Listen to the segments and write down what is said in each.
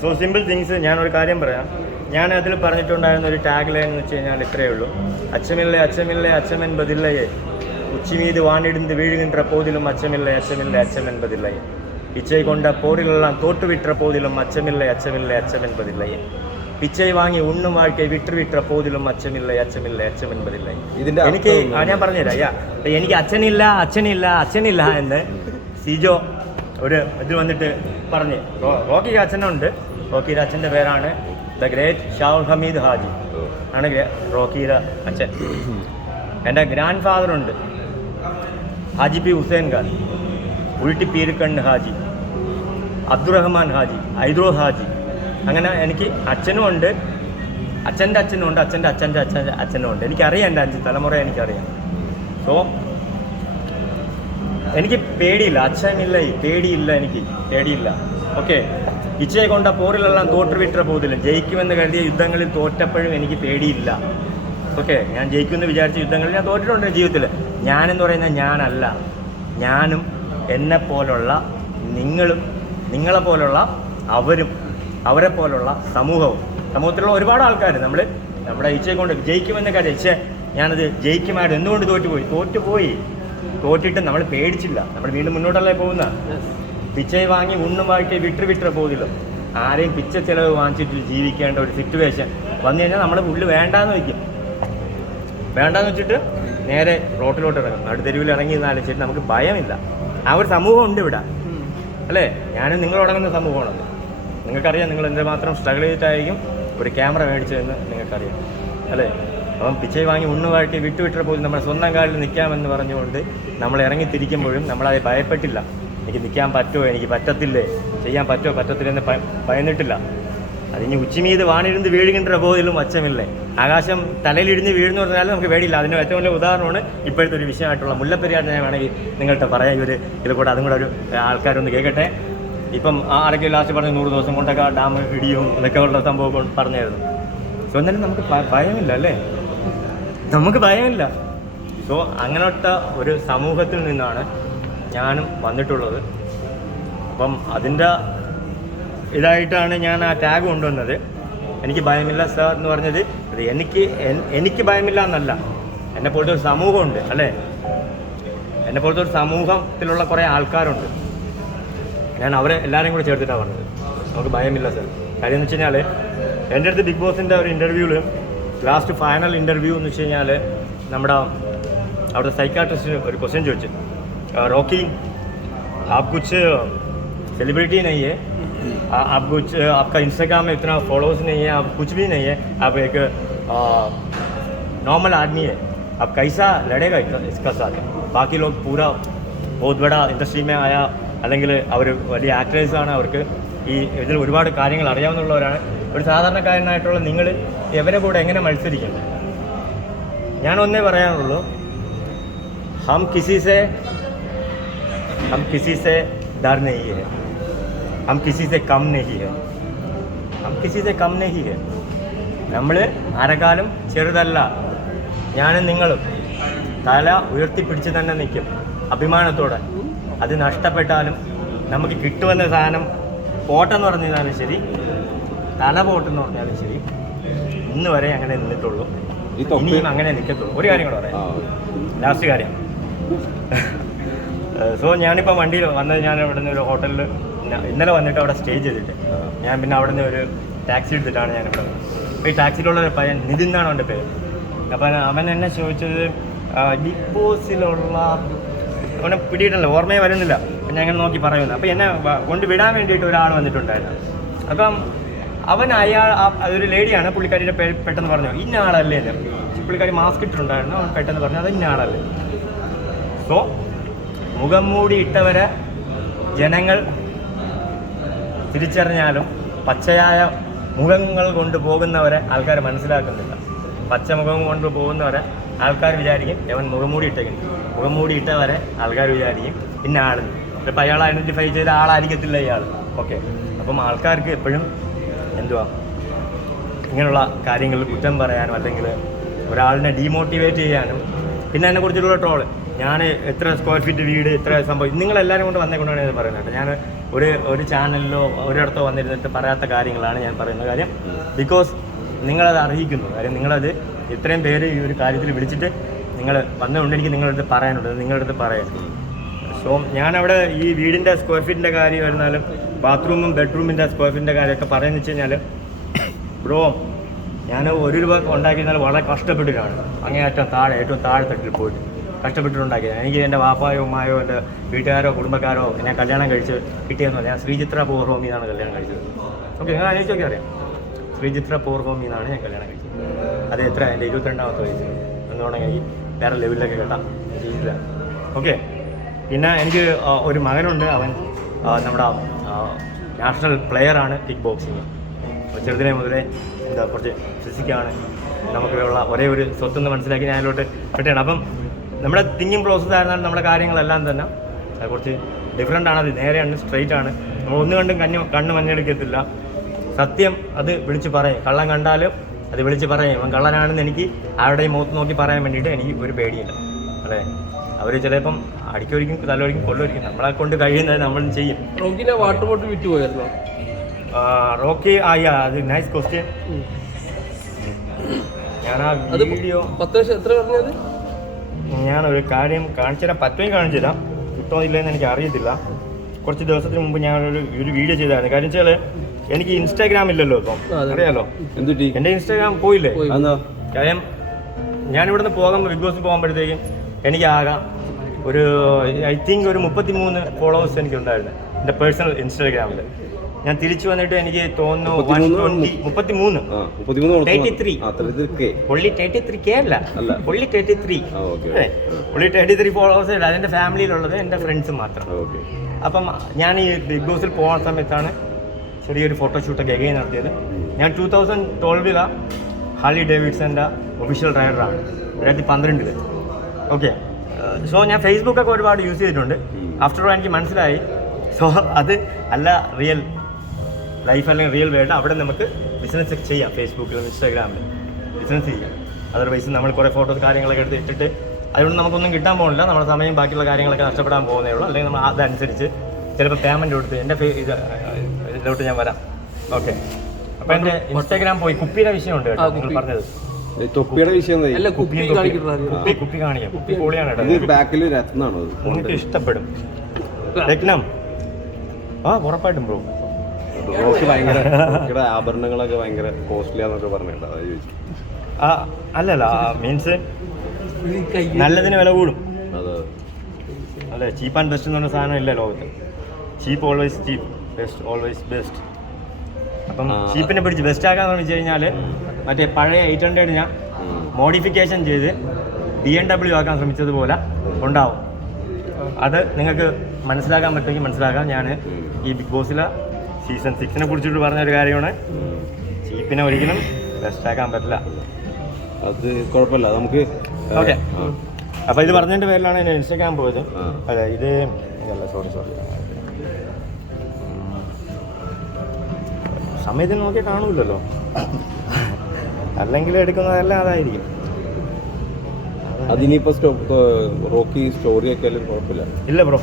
So simple things ഞാനൊരു കാര്യം പറയാം. ഞാൻ അതിൽ പറഞ്ഞിട്ടുണ്ടായിരുന്ന ഒരു ടാഗ് ലൈൻ എന്ന് വെച്ച് കഴിഞ്ഞാൽ ഇത്രയേ ഉള്ളൂ. അച്ഛമില്ലേ അച്ഛമില്ലേ അച്ഛമൻ ബതില്ലയെ ഉച്ചിമീത് വാണിടുന്ന് വീഴുകിன்ற പോതിലും അച്ഛമില്ലേ അച്ഛമില്ലേ അച്ഛമൻ ബതില്ലയെ പിച്ചൈ കൊണ്ട പോരിലെല്ലാം തോട്ടുവിട്ട പോതിലും അച്ഛമില്ലേ അച്ഛമില്ലേ അച്ഛമൻ അച്ചമെൻപതില്ലയെ പിച്ചൈ വാങ്ങി ഉണ്ണും വാഴ്ക്കൈ വിട്ടുവിട്ട പോതിലും അച്ഛമില്ലേ അച്ഛമില്ലേ അച്ഛമൻ അച്ഛമെൻപതില്ല ഇതിന്റെ എനിക്ക് ഞാൻ പറഞ്ഞുതരാം. എനിക്ക് അച്ഛനില്ല അച്ഛനില്ല അച്ഛനില്ല എന്ന്. സിജോ ഒരു ഇത് വന്നിട്ട് പറഞ്ഞ്. റോക്കി രാജനുണ്ട് റോക്കി അച്ഛന്റെ പേരാണ് ദ ഗ്രേറ്റ് ഷാഹുൽ ഹമീദ് ഹാജി. ആണ് റോക്കി റോക്കിയുടെ അച്ഛൻ. എന്റെ ഗ്രാൻഡ് ഫാദറുണ്ട് ഹാജി പി ഹുസൈൻ ഖാൻ. ഉൾട്ടി പീരുക്കണ്ണ് ഹാജി. അബ്ദുറഹ്മാൻ ഹാജി. ഐദ്രോ ഹാജി. അങ്ങനെ എനിക്ക് അച്ഛനും ഉണ്ട്. അച്ഛന്റെ അച്ഛനും ഉണ്ട്. അച്ഛന്റെ അച്ഛന്റെ അച്ഛന്റെ അച്ഛനും ഉണ്ട്. എനിക്കറിയാം എന്റെ അഞ്ച് തലമുറ എനിക്കറിയാം. സോ എനിക്ക് പേടിയില്ല അച്ഛനില്ല പേടിയില്ല എനിക്ക് പേടിയില്ല. ഓക്കെ ഇച്ചയെ കൊണ്ട പോറിലെല്ലാം തോറ്റുവിട്ട പോതില്ല ജയിക്കുമെന്ന് കരുതിയ യുദ്ധങ്ങളിൽ തോറ്റപ്പോഴും എനിക്ക് പേടിയില്ല. ഓക്കെ ഞാൻ ജയിക്കുമെന്ന് വിചാരിച്ച യുദ്ധങ്ങളിൽ ഞാൻ തോറ്റിട്ടുണ്ട് ജീവിതത്തിൽ ഞാനെന്ന് പറയുന്ന ഞാനല്ല. ഞാനും എന്നെ പോലുള്ള നിങ്ങളും നിങ്ങളെ പോലുള്ള അവരും അവരെ പോലുള്ള സമൂഹവും. സമൂഹത്തിലുള്ള ഒരുപാട് ആൾക്കാർ നമ്മൾ നമ്മുടെ ഇച്ചയെ കൊണ്ട് ജയിക്കുമെന്ന് കരുതി. ഇച്ഛ ഞാനത് ജയിക്കുമായിട്ട് എന്തുകൊണ്ട് തോറ്റുപോയി? തോറ്റുപോയി. തോറ്റിട്ട് നമ്മൾ പേടിച്ചില്ല. നമ്മൾ വീണ്ടും മുന്നോട്ടല്ലേ പോകുന്ന? പിച്ചയെ വാങ്ങി ഉണ്ണും വാഴ്ച വിട്ടു വിട്ടു പോകുന്നില്ല ആരെയും പിച്ച ചിലവ് വാങ്ങിച്ചിട്ട് ജീവിക്കേണ്ട ഒരു സിറ്റുവേഷൻ വന്നു കഴിഞ്ഞാൽ നമ്മൾ പുല്ല് വേണ്ടാന്ന് വയ്ക്കും. വേണ്ടാന്ന് വെച്ചിട്ട് നേരെ റോട്ടിലോട്ട് ഇറങ്ങും. നടുതെരുവിൽ ഇറങ്ങി എന്നാലോചിച്ചിട്ട് നമുക്ക് ഭയമില്ല. ആ ഒരു സമൂഹം ഉണ്ട് ഇവിടെ. അല്ലേ? ഞാനും നിങ്ങളുടങ്ങുന്ന സമൂഹമാണത്. നിങ്ങൾക്കറിയാം നിങ്ങൾ എന്തുമാത്രം സ്ട്രഗിൾ ചെയ്തിട്ടായിരിക്കും ഒരു ക്യാമറ മേടിച്ചതെന്ന് നിങ്ങൾക്കറിയാം. അല്ലേ? അപ്പം പിച്ചൈ വാങ്ങി ഉണ്ണുമായിട്ട് വിട്ടുവിട്ട പോലും നമ്മുടെ സ്വന്തം കാലിൽ നിൽക്കാമെന്ന് പറഞ്ഞുകൊണ്ട് നമ്മൾ ഇറങ്ങി തിരിക്കുമ്പോഴും നമ്മളത് ഭയപ്പെട്ടില്ല. എനിക്ക് നിൽക്കാൻ പറ്റുമോ? എനിക്ക് പറ്റത്തില്ലേ? ചെയ്യാൻ പറ്റുമോ? പറ്റത്തില്ലെന്ന് എന്ന് ഭയന്നിട്ടില്ല. അതിന് ഉച്ചിമീത് വാണിരുന്ന് വീഴുകിன்ற പോലും അച്ചമില്ലേ ആകാശം തലയിലിരുന്ന് വീഴുന്നു പറഞ്ഞാലും നമുക്ക് പേടിയില്ല. അതിന് ഏറ്റവും വലിയ ഉദാഹരണമാണ് ഇപ്പോഴത്തെ ഒരു വിഷയമായിട്ടുള്ള മുല്ലപ്പെരിയാർ ഞാൻ വേണമെങ്കിൽ നിങ്ങളുടെ പറയാം. ഒരു ഇതിൽ കൂടെ അതും കൂടെ ഒരു ആൾക്കാരൊന്ന് കേൾക്കട്ടെ. ഇപ്പം ആരൊക്കെ ലാസ്റ്റ് പറഞ്ഞ നൂറ് ദിവസം കൊണ്ടൊക്കെ ഡാം ഇടിയും എന്നൊക്കെ ഉള്ള സംഭവം പറഞ്ഞായിരുന്നു. സോ എന്നാലും നമുക്ക് ഭയമില്ല അല്ലേ? നമുക്ക് ഭയമില്ല. സോ അങ്ങനത്തെ ഒരു സമൂഹത്തിൽ നിന്നാണ് ഞാനും വന്നിട്ടുള്ളത്. അപ്പം അതിന്റെ ഇതായിട്ടാണ് ഞാൻ ആ ടാഗ് കൊണ്ടുവന്നത്. എനിക്ക് ഭയമില്ല സർ എന്ന് പറഞ്ഞത് അത് എനിക്ക് എനിക്ക് ഭയമില്ല എന്നല്ല. എന്നെ പോലത്തെ ഒരു സമൂഹമുണ്ട് അല്ലേ? എന്നെ പോലത്തെ ഒരു സമൂഹത്തിലുള്ള കുറേ ആൾക്കാരുണ്ട്. ഞാൻ അവരെ എല്ലാവരെയും കൂടെ ചേർത്തിട്ടാണ് പറഞ്ഞത് നമുക്ക് ഭയമില്ല സർ കാര്യം എന്ന് വെച്ച് കഴിഞ്ഞാൽ എന്റെ അടുത്ത് ബിഗ് ബോസിന്റെ ഒരു ഇന്റർവ്യൂവിൽ ലാസ്റ്റ് ഫൈനൽ ഇൻ്റർവ്യൂ എന്ന് വെച്ച് കഴിഞ്ഞാൽ നമ്മുടെ അവിടുത്തെ സൈക്കാട്രിസ്റ്റിന് ഒരു ക്വസ്റ്റ്യൻ ചോദിച്ചു "ആ, റോക്കി आप कुछ सेलिब्रिटी नहीं है आ- आप कुछ आपका इंस्टाग्राम में इतना फॉलोअर्स नहीं है आप कुछ भी नहीं है आप एक नॉर्मल आदमी है आप कैसा लड़ेगा इसका- इसका साथ बाकी लोग पूरा बहुत बड़ा ഇൻഡസ്ട്രി में ആയ അല്ലെങ്കിൽ അവർ വലിയ ആക്ടേഴ്സാണ് അവർക്ക് ഈ ഇതിൽ ഒരുപാട് കാര്യങ്ങൾ അറിയാവുന്നവരാണ് ഒരു സാധാരണക്കാരനായിട്ടുള്ള നിങ്ങൾ എവരെ കൂടെ എങ്ങനെ മത്സരിക്കും? ഞാൻ ഒന്നേ പറയാനുള്ളൂ. ഹം കിസിസെ ഹം കിസിസെ ദർ നെഹി ഹെ. ഹം കിസിസെ കം നെഹി ഹെ. ഹം കിസിസെ കം നെഹി ഹെ. നമ്മൾ അരകാലം ചെറുതല്ല. ഞാനും നിങ്ങളും തല ഉയർത്തിപ്പിടിച്ച് തന്നെ നിൽക്കും. അഭിമാനത്തോടെ. അത് നഷ്ടപ്പെട്ടാലും നമുക്ക് കിട്ടുമെന്ന സാധനം പോട്ടെന്ന് പറഞ്ഞാലും ശരി. തല പോട്ടെന്ന് പറഞ്ഞാലും ശരി. ഇന്ന് വരെ അങ്ങനെ നിന്നിട്ടുള്ളൂ. ഇനിയും അങ്ങനെ നിൽക്കത്തുള്ളൂ ഒരു കാര്യം കൂടെ പറയാം. ലാസ്റ്റ് കാര്യം. സോ ഞാനിപ്പോൾ വണ്ടിയിൽ വന്നത് ഞാൻ അവിടെ നിന്ന് ഒരു ഹോട്ടലിൽ ഇന്നലെ വന്നിട്ട് അവിടെ സ്റ്റേ ചെയ്തിട്ട് ഞാൻ പിന്നെ അവിടെ നിന്ന് ഒരു ടാക്സി എടുത്തിട്ടാണ് ഞാൻ ഇവിടെ അപ്പോൾ ഈ ടാക്സിയിലുള്ള ഒരു പയ്യൻ നിതിൻ എന്നാണ് അവന്റെ പേര്. അപ്പം അവൻ എന്നെ ചോദിച്ചത് ബിഗ് ബോസിലുള്ള അവനെ പിടിയിട്ടല്ലോ ഓർമ്മയെ വരുന്നില്ല. അപ്പം ഞാൻ ഇങ്ങനെ നോക്കി പറയുന്നു. അപ്പം എന്നെ കൊണ്ടുവിടാൻ കൊണ്ട് വിടാൻ വേണ്ടിയിട്ട് ഒരാൾ വന്നിട്ടുണ്ടായിരുന്നു. അപ്പം അവൻ അയാൾ ഒരു ലേഡിയാണ് പുള്ളിക്കാരിയുടെ പെട്ടെന്ന് പറഞ്ഞു ഇന്ന ആളല്ലേ എന്ന് പുള്ളിക്കാരി മാസ്ക് ഇട്ടിട്ടുണ്ടായിരുന്നു അവൻ പെട്ടെന്ന് പറഞ്ഞു അത് ഇന്ന ആളല്ലേ സോ മുഖം മൂടി ഇട്ടവരെ ജനങ്ങൾ തിരിച്ചറിഞ്ഞാലും പച്ചയായ മുഖങ്ങൾ കൊണ്ട് പോകുന്നവരെ ആൾക്കാർ മനസ്സിലാക്കുന്നില്ല. പച്ച മുഖം കൊണ്ട് പോകുന്നവരെ ആൾക്കാർ വിചാരിക്കും അവൻ മുഖംമൂടി മുഖം മൂടി ഇട്ടവരെ ആൾക്കാർ വിചാരിക്കും ഇന്ന ആളെന്ന് ചിലപ്പോൾ അയാൾ ഐഡന്റിഫൈ ചെയ്ത ആളായിരിക്കത്തില്ല ഇയാൾ ഓക്കെ അപ്പം ആൾക്കാർക്ക് എപ്പോഴും എന്തുവാ? ഇങ്ങനെയുള്ള കാര്യങ്ങളിൽ കുറ്റം പറയാനും അല്ലെങ്കിൽ ഒരാളിനെ ഡീമോട്ടിവേറ്റ് ചെയ്യാനും പിന്നെ എന്നെ കുറിച്ചുള്ള ട്രോൾ ഞാൻ എത്ര സ്ക്വയർ ഫീറ്റ് വീട് എത്ര സംഭവം നിങ്ങളെല്ലാവരും കൊണ്ട് വന്നേ കൊണ്ടാണ് ഞാൻ പറയുന്നത് ഞാൻ ഒരു ഒരു ചാനലിലോ ഒരിടത്തോ വന്നിരുന്നിട്ട് പറയാത്ത കാര്യങ്ങളാണ് ഞാൻ പറയുന്നത് കാര്യം. ബിക്കോസ് നിങ്ങളത് അർഹിക്കുന്നു കാര്യം നിങ്ങളത് ഇത്രയും പേര് ഈ ഒരു കാര്യത്തിൽ വിളിച്ചിട്ട് നിങ്ങൾ വന്നുകൊണ്ട് എനിക്ക് നിങ്ങളടുത്ത് പറയാനുള്ളത് നിങ്ങളടുത്ത് പറയാൻ. പറയാം സോ ഞാനവിടെ ഈ വീടിന്റെ സ്ക്വയർ ഫീറ്റിന്റെ കാര്യം വരുന്നാലും ബാത്റൂമും ബെഡ്റൂമിന്റെ സ്ക്വയർ ഫീറ്റിന്റെ കാര്യമൊക്കെ പറയുന്നത് വെച്ച് കഴിഞ്ഞാൽ ബ്രോ ഞാൻ ഒരു രൂപ ഉണ്ടാക്കിയിരുന്നാൽ വളരെ കഷ്ടപ്പെട്ടിട്ടാണ് അങ്ങേയറ്റം താഴെ ഏറ്റവും താഴെത്തട്ടിൽ പോയിട്ട് കഷ്ടപ്പെട്ടിട്ടുണ്ടാക്കിയത്. എനിക്ക് എന്റെ വാപ്പായോ ഉമ്മായോ എന്റെ വീട്ടുകാരോ കുടുംബക്കാരോ എന്നെ കല്യാണം കഴിച്ച് കിട്ടിയെന്ന് ഞാൻ ശ്രീചിത്ര പൂർ എന്നാണ് കല്യാണം കഴിച്ചത്. ഓക്കെ നിങ്ങൾ അന്വേഷിച്ചൊക്കെ അറിയാം. ശ്രീചിത്ര പൂർ എന്നാണ് ഞാൻ കല്യാണം കഴിച്ചത്. അത് എത്ര? എന്റെ ഇരുപത്തിരണ്ടാമത്തെ വയസ്സ്. എന്നുണ്ടെങ്കിൽ വേറെ ലെവലിലൊക്കെ കേട്ടാം. ശ്രീചിത്ര ഓക്കെ. പിന്നെ എനിക്ക് ഒരു മകനുണ്ട്. അവൻ നമ്മുടെ നാഷണൽ പ്ലെയറാണ് കിക്ക് ബോക്സിങ് ചെറുതിനെ മുതലേ എന്താ കുറച്ച് ഫിസിക്കാണ് നമുക്കുള്ള ഒരേ ഒരു സ്വത്തെന്ന് മനസ്സിലാക്കി ഞാൻ അതിലോട്ട് കിട്ടുകയാണ് അപ്പം നമ്മുടെ തിങ്കിങ് പ്രോസസ്സ് ആയിരുന്നാലും നമ്മുടെ കാര്യങ്ങളെല്ലാം തന്നെ കുറച്ച് ഡിഫറെന്റ് ആണ്. അത് നേരെയാണ് സ്ട്രെയിറ്റ് ആണ്. നമ്മൾ ഒന്നും കണ്ടും കണ്ണ് കണ്ണ് മഞ്ഞെടുക്കത്തില്ല സത്യം അത് വിളിച്ച് പറയും. കള്ളം കണ്ടാലും അത് വിളിച്ച് പറയും. അവൻ കള്ളനാണെന്ന് എനിക്ക് ആരുടെയും മുഖത്ത് നോക്കി പറയാൻ വേണ്ടിയിട്ട് എനിക്ക് ഒരു പേടിയില്ല. അല്ലേ? അവർ ചിലപ്പം അടിക്കൊരിക്കും തലൊരിക്കും കൊല്ലൊരിക്കും. നമ്മളെ കൊണ്ട് കഴിയുന്നത് നമ്മൾ ചെയ്യും. റോക്കിനെ വാട്ടർ ബോട്ടിൽ വിറ്റ് പോയായിരുന്നോ? റോക്കി ആയ അത് നൈസ് ക്വസ്റ്റ്യൻ ഞാൻ ആ വീഡിയോ പത്ത് വർഷം എത്ര പറഞ്ഞത്? ഞാൻ ഒരു കാര്യം കാണിച്ചു തരാം. പറ്റുമെങ്കിൽ കാണിച്ചു തരാം. കിട്ടോ ഇല്ലെന്ന് എനിക്ക് അറിയത്തില്ല. കുറച്ച് ദിവസത്തിന് മുമ്പ് ഞാൻ ഒരു ഒരു വീഡിയോ ചെയ്തായിരുന്നു. കാര്യം വെച്ചാൽ എനിക്ക് ഇൻസ്റ്റാഗ്രാം ഇല്ലല്ലോ ഇപ്പം. അറിയാലോ? എന്റെ എന്റെ ഇൻസ്റ്റാഗ്രാം പോയില്ലേ? കാര്യം ഞാൻ ഇവിടുന്ന് പോകാൻ ബിഗ് ബോസ് പോകുമ്പോഴത്തേക്കും എനിക്ക് ആകാം ഒരു ഐ തിങ്ക് ഒരു മുപ്പത്തി മൂന്ന് ഫോളോവേഴ്സ് എനിക്ക് ഉണ്ടായിരുന്നു എന്റെ പേഴ്സണൽ ഇൻസ്റ്റാഗ്രാമിൽ ഞാൻ തിരിച്ചു വന്നിട്ട് എനിക്ക് തോന്നുന്നു മുപ്പത്തി മൂന്ന് ആ മുപ്പത്തിമൂന്ന് കൊടുത്തു. 83. ആ, അത്ര ഇത് K only thirty three K അല്ല. അല്ല. ഒള്ളി തേർട്ടി ത്രീ ആ, തേർട്ടി ത്രീ ഫോളോവേഴ്സ് അതെന്റെ ഫാമിലിയിലുള്ളത് എന്റെ ഫ്രണ്ട്സ് മാത്രം. അപ്പം ഞാൻ ഈ ബിഗ് ബോസിൽ പോകുന്ന സമയത്താണ് ചെറിയൊരു ഫോട്ടോഷൂട്ടൊക്കെ എഗെയിൻ നടത്തിയത്. ഞാൻ ടൂ തൗസൻഡ് ട്വൽവിലാണ് ഹാർലി ഡേവിഡ്സന്റെ ഒഫീഷ്യൽ റൈഡറാണ് രണ്ടായിരത്തി പന്ത്രണ്ടിൽ ഓക്കെ സോ ഞാൻ ഫേസ്ബുക്കൊക്കെ ഒരുപാട് യൂസ് ചെയ്തിട്ടുണ്ട്. ആഫ്റ്റർ ഓൾ എനിക്ക് മനസ്സിലായി. സോ അത് അല്ല റിയൽ ലൈഫ് അല്ലെങ്കിൽ റിയൽ വേൾഡ് അവിടെ നമുക്ക് ബിസിനസ് ചെയ്യാം. ഫേസ്ബുക്കിലും ഇൻസ്റ്റാഗ്രാമിലും ബിസിനസ് ചെയ്യാം. അതർവൈസ് നമ്മൾ കുറേ ഫോട്ടോസ് കാര്യങ്ങളൊക്കെ എടുത്ത് ഇട്ടിട്ട് അതുകൊണ്ട് നമുക്കൊന്നും കിട്ടാൻ പോകുന്നില്ല. നമ്മുടെ സമയം ബാക്കിയുള്ള കാര്യങ്ങളൊക്കെ നഷ്ടപ്പെടാൻ പോകുന്നേ ഉള്ളൂ. അല്ലെങ്കിൽ നമ്മൾ അതനുസരിച്ച് ചിലപ്പോൾ പേയ്മെന്റ് കൊടുത്ത് എന്റെ ഫേ ഇത് ഇതിലോട്ട് ഞാൻ വരാം. ഓക്കെ അപ്പോൾ എന്റെ ഇൻസ്റ്റാഗ്രാം പോയി. കുപ്പിയുടെ വിഷയമുണ്ട് കേട്ടോ നിങ്ങൾ. പറഞ്ഞത്. തൊപ്പിയുടെ വിഷയം? അല്ല കുപ്പി കുപ്പി കുപ്പി കാണിക്കാം. കുപ്പി പൊളിയാണ് ഇത് ബാക്കിൽ രത്നാണോ നിങ്ങൾക്ക് ഇഷ്ടപ്പെടും. രത്നം. ആ ഉറപ്പായിട്ടും ബ്രോ. റോക്ക് ഭയങ്കര റോക്കിയുടെ ആഭരണങ്ങളൊക്കെ ഭയങ്കര കോസ്റ്റ്ലി ആന്നൊക്കെ പറഞ്ഞിട്ട് അതാ ചോദിച്ചു. ആ അല്ലല്ല മീൻസ് നല്ലതിന് വില കൂടും. അത്. അല്ലേ ചീപ്പ് ആൻഡ് ബെസ്റ്റ് എന്ന് പറഞ്ഞ സാധനം ഇല്ല ലോകത്ത്. Cheap always cheap best always best അപ്പം. ചീപ്പിനെ പിടിച്ച് ബെസ്റ്റ് ആക്കാന്ന് വെച്ച് കഴിഞ്ഞാൽ മറ്റേ പഴയ എയ്റ്റ് ഹൺഡ്രഡ് ഞാൻ മോഡിഫിക്കേഷൻ ചെയ്ത് ബി എം ഡബ്ല്യു ആക്കാൻ ശ്രമിച്ചതുപോലെ ഉണ്ടാവും. അത് നിങ്ങൾക്ക് മനസ്സിലാക്കാൻ പറ്റുമെങ്കിൽ മനസ്സിലാക്കാം. ഞാൻ ഈ ബിഗ് ബോസിലെ സീസൺ സിക്സിനെ കുറിച്ചിട്ട് പറഞ്ഞൊരു കാര്യമാണ്. ഉം. ചീപ്പിനെ ഒരിക്കലും ബെസ്റ്റ് ആക്കാൻ പറ്റില്ല. അത് കുഴപ്പമില്ല. നമുക്ക് ഓക്കെ. അപ്പോൾ ഇത് പറഞ്ഞതിന്റെ പേരിലാണ് ഞാൻ ഇൻസ്റ്റാഗ്രാം പോയത്. അതെ ഇത് അല്ല സോറി സോറി സമയത്തിന് നോക്കി കാണൂലല്ലോ അല്ലെങ്കിൽ എടുക്കുന്നതെല്ലാം അതായിരിക്കും. അതിനിപ്പോ റോക്കി സ്റ്റോറി ഒക്കെ ആയാലും കുഴപ്പമില്ല. ഇല്ല ബ്രോ.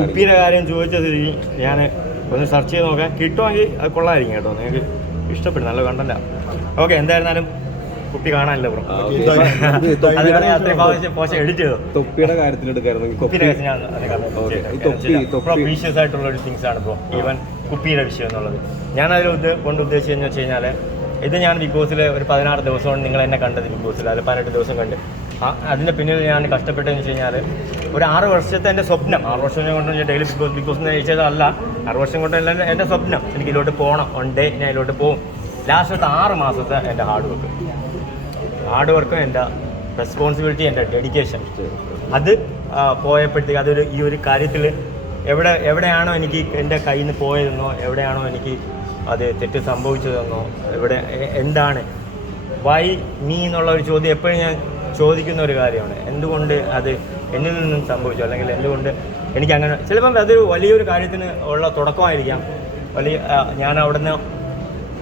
കുപ്പിയുടെ കാര്യം ചോദിച്ചത് ഞാൻ ഒന്ന് സെർച്ച് ചെയ്ത് നോക്കാം. കിട്ടുമെങ്കിൽ അത് കൊള്ളായിരിക്കും കേട്ടോ. നിങ്ങൾക്ക് ഇഷ്ടപ്പെടും. നല്ല കണ്ടല്ല ഓക്കെ എന്തായിരുന്നാലും കുപ്പി കാണാനല്ല ബ്രോ തൊപ്പിയുടെ കാര്യത്തിൽ ആയിട്ടുള്ള ഒരു തിങ്സ് ആണ് ബ്രോ ഈവൻ കുപ്പിയുടെ വിഷയം എന്നുള്ളത്. ഞാൻ അതിൽ കൊണ്ട് ഉദ്ദേശിച്ചെന്ന് വെച്ച് കഴിഞ്ഞാൽ ഇത് ഞാൻ ബിഗ് ബോസിൽ ഒരു പതിനാറ് ദിവസമാണ് നിങ്ങൾ എന്നെ കണ്ടത് ബിഗ് ബോസിൽ അതിൽ പതിനെട്ട് ദിവസം കണ്ട്. അതിന്റെ പിന്നിൽ ഞാൻ കഷ്ടപ്പെട്ടതെന്ന് വെച്ച് കഴിഞ്ഞാൽ ഒരു ആറ് വർഷത്തെ എന്റെ സ്വപ്നം. ആറ് വർഷം കൊണ്ട് ഞാൻ daily big boss big boss ജയിച്ചതല്ല. ആറ് വർഷം കൊണ്ട് എല്ലാം എന്റെ സ്വപ്നം. എനിക്ക് ഇതിലോട്ട് പോകണം വൺ ഡേ ഞാൻ ഇതിലോട്ട് പോകും ലാസ്റ്റത്തെ ആറ് മാസത്തെ എന്റെ ഹാർഡ് വർക്ക് ഹാർഡ് വർക്കും എന്റെ റെസ്പോൺസിബിലിറ്റി എന്റെ ഡെഡിക്കേഷൻ അത് പോയപ്പോഴത്തേക്ക് അതൊരു ഈ ഒരു കാര്യത്തിൽ എവിടെ എവിടെയാണോ എനിക്ക് എന്റെ കയ്യിൽ നിന്ന് പോയതെന്നോ എവിടെയാണോ എനിക്ക് അത് തെറ്റ് സംഭവിച്ചതെന്നോ എവിടെ എന്താണ് വൈ മീ എന്നുള്ള ഒരു ചോദ്യം എപ്പോഴും ഞാൻ ചോദിക്കുന്ന ഒരു കാര്യമാണ്. എന്തുകൊണ്ട് അത് എന്നിൽ നിന്നും സംഭവിച്ചു? അല്ലെങ്കിൽ എന്തുകൊണ്ട് എനിക്ക് അങ്ങനെ ചിലപ്പം അതൊരു വലിയൊരു കാര്യത്തിന് ഉള്ള തുടക്കമായിരിക്കാം. വലിയ ഞാൻ അവിടുന്ന്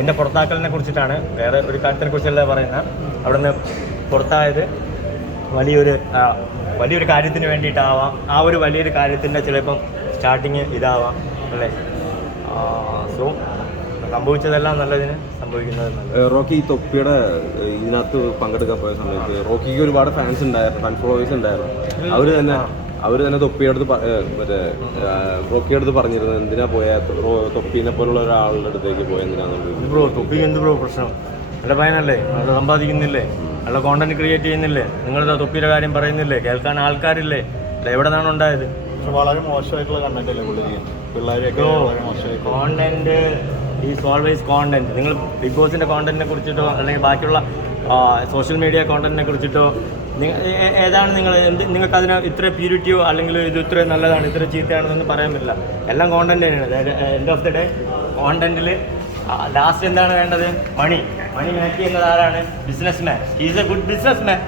എന്റെ പുറത്താക്കലിനെ കുറിച്ചിട്ടാണ് വേറെ ഒരു കാര്യത്തിനെ കുറിച്ചല്ല പറയുന്നത്. അവിടുന്ന് പുറത്തായത് വലിയൊരു വലിയൊരു കാര്യത്തിന് വേണ്ടിയിട്ടാവാം. ആ ഒരു വലിയൊരു കാര്യത്തിന്റെ ചിലപ്പം സ്റ്റാർട്ടിങ് ഇതാവാം അല്ലേ? സോ സംഭവിച്ചതെല്ലാം നല്ലതിന് സംഭവിക്കുന്നത് റോക്കി ഈ തൊപ്പിയുടെ ഇതിനകത്ത് പങ്കെടുക്കാൻ പോയ സമയത്ത് റോക്കിക്ക് ഒരുപാട് ഫാൻസ് ഉണ്ടായിരുന്നു ഫാൻ ഫോളോവേഴ്സ് ഉണ്ടായിരുന്നു. അവർ തന്നെ അവർ തന്നെ തൊപ്പിയുടെ അടുത്ത് പ- ഏഹ് മറ്റേ ഏഹ് റോക്കിയുടെ അടുത്ത് പറഞ്ഞിരുന്നു എന്തിനാ പോയ? തൊപ്പീനെ പോലുള്ള ഒരാളുടെ അടുത്തേക്ക് പോയ എന്തിനാന്നുള്ളത് ബ്രോ തൊപ്പി എന്ത് ബ്രോ പ്രശ്നം? നല്ല പയനല്ലേ നല്ല സമ്പാദിക്കുന്നില്ലേ? നല്ല കോണ്ടന്റ് ക്രിയേറ്റ് ചെയ്യുന്നില്ലേ? നിങ്ങളുടെ തൊപ്പിയുടെ കാര്യം പറയുന്നില്ലേ? കേൾക്കാൻ ആൾക്കാരില്ലേ? അല്ല എവിടെ നിന്നാണ് ഉണ്ടായത് വളരെ മോശമായിട്ടുള്ള കണ്ടന്റ് അല്ലേ പിള്ളേരെയൊക്കെ മോശമായിട്ട് കോണ്ടന്റ് ഈസ് ഓൾവേസ് കോണ്ടന്റ് നിങ്ങൾ ബിഗ് ബോസിന്റെ കോണ്ടന്റിനെ കുറിച്ചിട്ടോ അല്ലെങ്കിൽ ബാക്കിയുള്ള സോഷ്യൽ മീഡിയ കോണ്ടന്റിനെ കുറിച്ചിട്ടോ ഏതാണ് നിങ്ങൾ എന്ത് നിങ്ങൾക്ക് അതിന് ഇത്ര പ്യൂരിറ്റിയോ അല്ലെങ്കിൽ ഇത് ഇത്ര നല്ലതാണ് ഇത്ര ചീത്തയാണെന്നൊന്നും പറയാൻ പറ്റില്ല. എല്ലാം കോണ്ടന്റ് തന്നെയാണ്. എൻഡ് ഓഫ് ദി ഡേ കോണ്ടന്റിൽ ലാസ്റ്റ് എന്താണ് വേണ്ടത്? മണി മണി മാറ്റി ചെയ്യുന്നത് ആരാണ്? Businessman is a good businessman